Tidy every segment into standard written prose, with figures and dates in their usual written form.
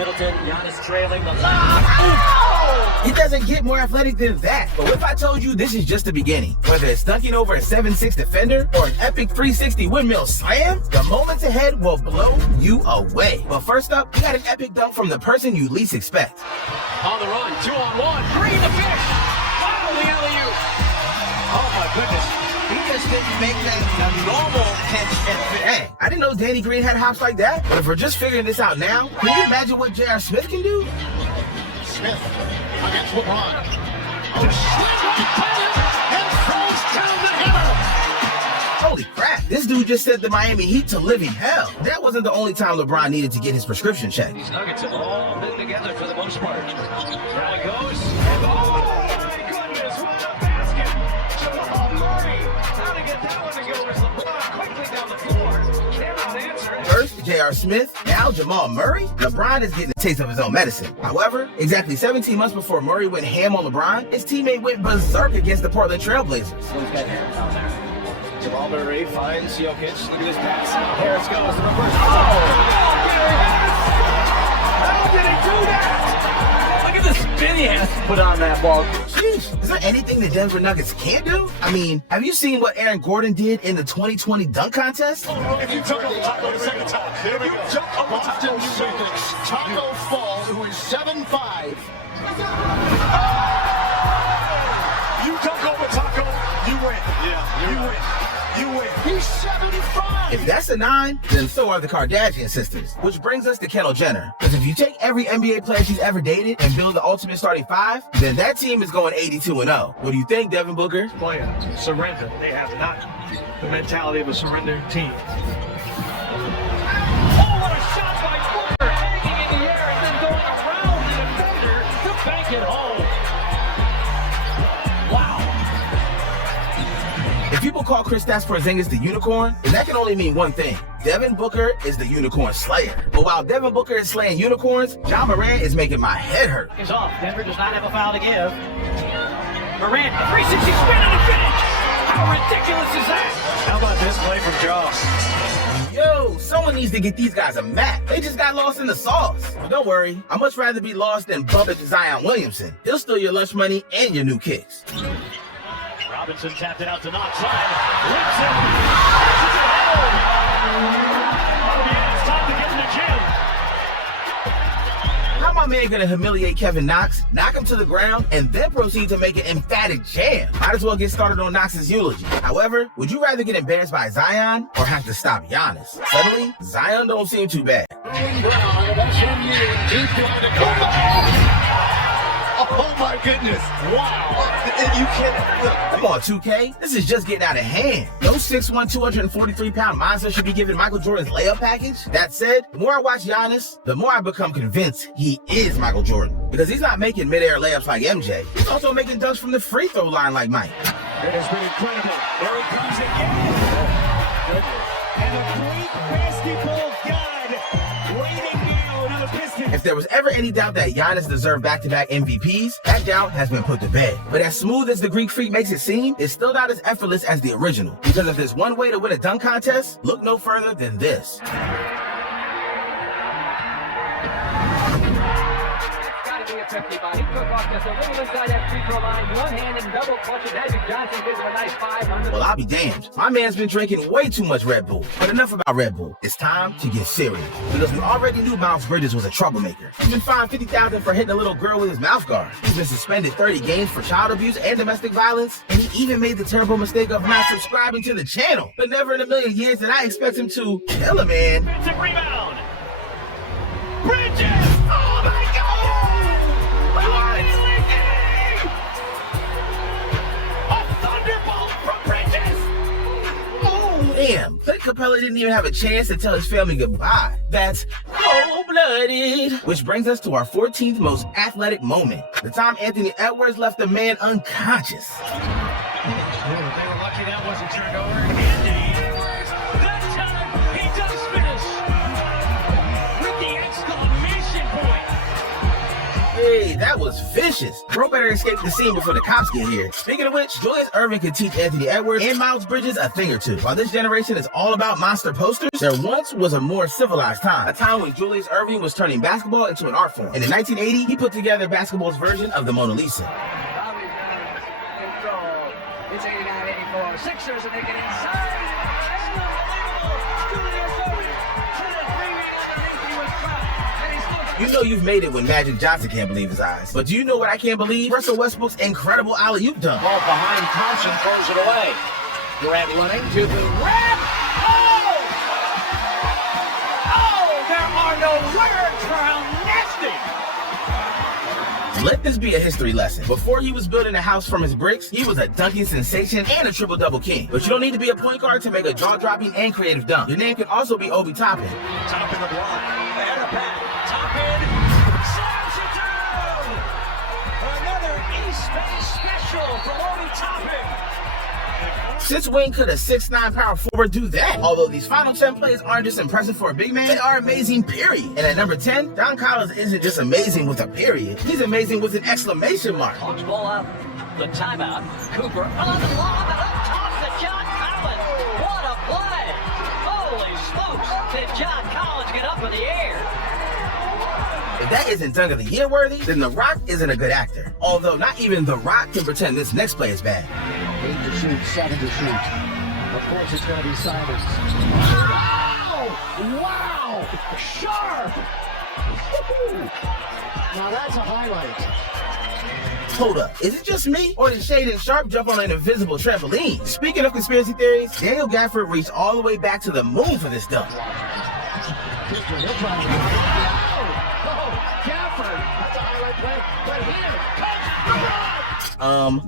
Middleton. Giannis trailing the lob. It doesn't get more athletic than that. But what if I told you this is just the beginning? Whether it's dunking over a 7'6" defender or an epic 360 windmill slam, the moments ahead will blow you away. But first up, we got an epic dunk from the person you least expect. On the run, 2-on-1. Green the fish. Wow, the alley-oop. Oh my goodness. He just didn't make that a normal catch and fit. Dang, I didn't know Danny Green had hops like that. But if we're just figuring this out now, can you imagine what J.R. Smith can do? Smith against LeBron. Oh, Smith and throws down the hammer. Holy crap, this dude just set the Miami Heat to living hell. That wasn't the only time LeBron needed to get his prescription checked. These Nuggets have all been together for the most part. Now it goes. And oh my goodness, what a basket. Jamal Murray. How to get that one to go as LeBron quickly down the floor. Cannot answer it. First, J.R. Smith, now Jamal Murray. LeBron is getting a taste of his own medicine. However, exactly 17 months before Murray went ham on LeBron, his teammate went berserk against the Portland Trailblazers. He's got hands on there. Jamal Murray finds Jokic. Look at this pass. Harris goes to reverse. How did he do that? Look at the spin he has to put on that ball. Sheesh, is there anything the Denver Nuggets can't do? I mean, have you seen what Aaron Gordon did in the 2020 dunk contest? If you took over Taco the second time, if you took over Boston Celtics, Taco Fall, who is 7'5". You took over Taco, you win. Yeah, you win. You win. He's 75. If that's a 9, then so are the Kardashian sisters. Which brings us to Kendall Jenner. Because if you take every NBA player she's ever dated and build the ultimate starting 5, then that team is going 82-0. What do you think, Devin Booker? Player, surrender. They have not the mentality of a surrender team. Oh, what a shot by Booker. Hanging in the air and then going around the defender to bank it home. Wow. If people call Kristaps Porzingis the unicorn, then that can only mean one thing. Devin Booker is the unicorn slayer. But while Devin Booker is slaying unicorns, Ja Morant is making my head hurt. Is off. Denver does not have a foul to give. Morant, 360 spin on the finish. How ridiculous is that? How about this play from Jaw? Yo, someone needs to get these guys a map. They just got lost in the sauce. Don't worry, I'd much rather be lost than bump into Zion Williamson. He'll steal your lunch money and your new kicks. Robinson tapped it out to Knox. Lips it. Yeah, it's time to get in the gym. How my man gonna humiliate Kevin Knox, knock him to the ground, and then proceed to make an emphatic jam? Might as well get started on Knox's eulogy. However, would you rather get embarrassed by Zion or have to stop Giannis? Suddenly, Zion don't seem too bad. Oh my goodness. Wow. You can't. Come on, 2K. This is just getting out of hand. No 6'1", 243-pound monster should be given Michael Jordan's layup package. That said, the more I watch Giannis, the more I become convinced he is Michael Jordan. Because he's not making midair layups like MJ. He's also making dunks from the free throw line like Mike. It has been incredible. There he comes again. And a great basketball god waiting now to the Pistons. If there was ever any doubt that Giannis deserved back-to-back MVPs, that doubt has been put to bed. But as smooth as the Greek Freak makes it seem, it's still not as effortless as the original. Because if there's one way to win a dunk contest, look no further than this. He took off just a little inside that free throw line, one-handed double clutch it. Magic Johnson gives him a nice 5 under. Well, I'll be damned. My man's been drinking way too much Red Bull. But enough about Red Bull. It's time to get serious. Because we already knew Miles Bridges was a troublemaker. He's been fined $50,000 for hitting a little girl with his mouth guard. He's been suspended 30 games for child abuse and domestic violence. And he even made the terrible mistake of not subscribing to the channel. But never in a million years did I expect him to kill a man. Defensive rebound. Bridges. Oh my God. Damn, Clint Capella didn't even have a chance to tell his family goodbye. That's cold-blooded. Which brings us to our 14th most athletic moment. The time Anthony Edwards left the man unconscious. They were lucky that wasn't turned over. Anthony Edwards, that time he does finish with the exclamation point. Hey, that was vicious. Bro better escape the scene before the cops get here. Speaking of which, Julius Erving could teach Anthony Edwards and Miles Bridges a thing or two. While this generation is all about monster posters, there once was a more civilized time. A time when Julius Erving was turning basketball into an art form. And in 1980, he put together basketball's version of the Mona Lisa. It's 89-84. Sixers, and they get inside. You know you've made it when Magic Johnson can't believe his eyes. But do you know what I can't believe? Russell Westbrook's incredible alley-oop dunk. Ball behind Thompson, throws it away. Durant running to the rim. Oh! Oh, there are no words for how nasty. Let this be a history lesson. Before he was building a house from his bricks, he was a dunking sensation and a triple-double king. But you don't need to be a point guard to make a jaw-dropping and creative dunk. Your name can also be Obi Toppin. Toppin the block. Ahead of Pat. Toppin slams it down. Another East Bay special from Obi Toppin. Since when could a 6'9" power forward do that? Although these final 10 plays aren't just impressive for a big man, they are amazing, period. And at number 10, Don Collins isn't just amazing with a period. He's amazing with an exclamation mark. Hawks ball out. The timeout. Cooper on the lob and up top to John Collins. What a play. Holy smokes. Did John Collins get up in the air? If that isn't Dunk of the Year worthy, then The Rock isn't a good actor. Although not even The Rock can pretend this next play is bad. 8 to shoot, 7 to shoot. Of course, it's going to be Simons. Wow! Wow! Sharp! Now that's a highlight. Hold up, is it just me? Or did Shade and Sharp jump on an invisible trampoline? Speaking of conspiracy theories, Daniel Gafford reached all the way back to the moon for this dunk.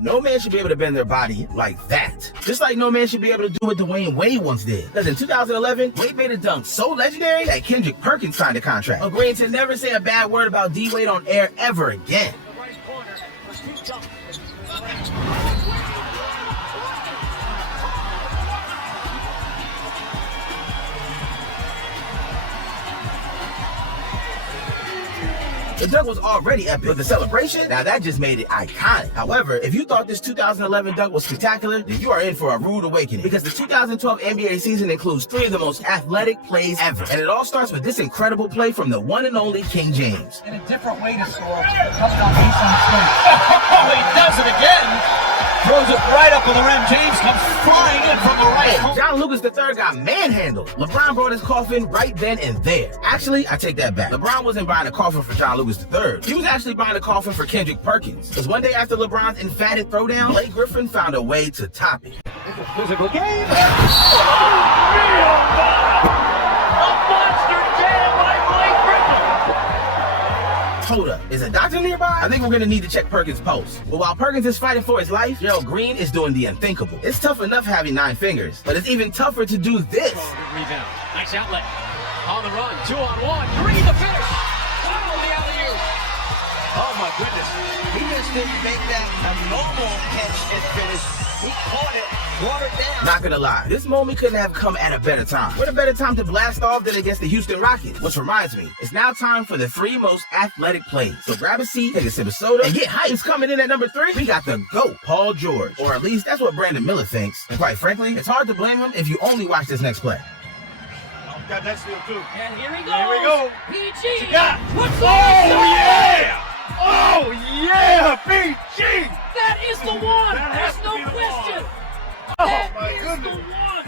No man should be able to bend their body like that. Just like no man should be able to do what Dwayne Wade once did. Because in 2011, Wade made a dunk so legendary that Kendrick Perkins signed a contract, agreeing to never say a bad word about D-Wade on air ever again. The dunk was already epic, but the celebration, now that just made it iconic. However, if you thought this 2011 dunk was spectacular, then you are in for a rude awakening, because the 2012 NBA season includes 3 of the most athletic plays ever. And it all starts with this incredible play from the one and only King James. In a different way to score. Touchdown based on mistake. Oh, he does it again. Throws it right up to the rim. James comes flying in from the right. Hey, John Lucas III got manhandled. LeBron brought his coffin right then and there. Actually, I take that back. LeBron wasn't buying a coffin for John Lucas III. He was actually buying a coffin for Kendrick Perkins. Because one day after LeBron's emphatic throwdown, Blake Griffin found a way to top it. Physical game. A monster jam by Blake Griffin. Hold up, is a doctor nearby? I think we're gonna need to check Perkins' pulse. But while Perkins is fighting for his life, Gerald Green is doing the unthinkable. It's tough enough having 9 fingers, but it's even tougher to do this. Good rebound. Nice outlet. On the run. 2-on-1. Green the finish. Oh, the alley-oop. Oh, my goodness. He just didn't make that a normal catch and finish. He caught it, watered down. Not gonna lie, this moment couldn't have come at a better time. What a better time to blast off than against the Houston Rockets? Which reminds me, it's now time for the 3 most athletic plays. So grab a seat, take a sip of soda, and get hyped. Coming in at number 3, we got the GOAT, Paul George. Or at least that's what Brandon Miller thinks. And quite frankly, it's hard to blame him if you only watch this next play. Got that steal too. And here he goes. Here we go. PG. Yeah. What's Oh yeah! Oh yeah, PG. That is the one. That has There's to no be the question. Oh That my is goodness. the one.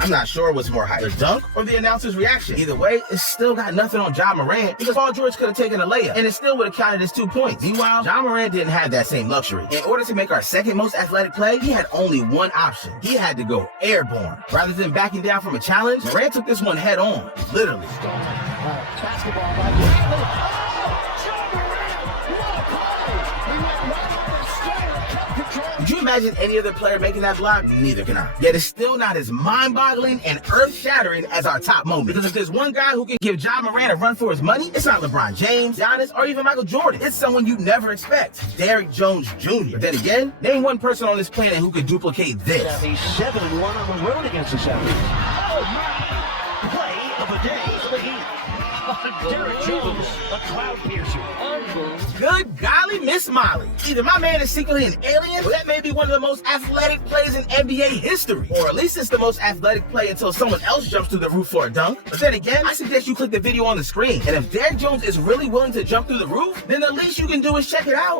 I'm not sure what's more hype, the dunk or the announcer's reaction. Either way, it's still got nothing on Ja Morant because Paul George could have taken a layup and it still would have counted as 2 points. Meanwhile, Ja Morant didn't have that same luxury. In order to make our second most athletic play, he had only one option. He had to go airborne. Rather than backing down from a challenge, Morant took this one head on, literally. Basketball by Bradley. Could you imagine any other player making that block? Neither can I. Yet it's still not as mind-boggling and earth-shattering as our top moment. Because if there's one guy who can give Ja Morant a run for his money, it's not LeBron James, Giannis, or even Michael Jordan. It's someone you never expect. Derrick Jones Jr. But then again, name one person on this planet who could duplicate this. He's 7-1 on the road against the Celtics. Oh, my play of the day for the Heat. Derrick Jones, a cloud piercer. Good golly, Miss Molly. Either my man is secretly an alien, or that may be one of the most athletic plays in NBA history. Or at least it's the most athletic play until someone else jumps through the roof for a dunk. But then again, I suggest you click the video on the screen. And if Derrick Jones is really willing to jump through the roof, then the least you can do is check it out.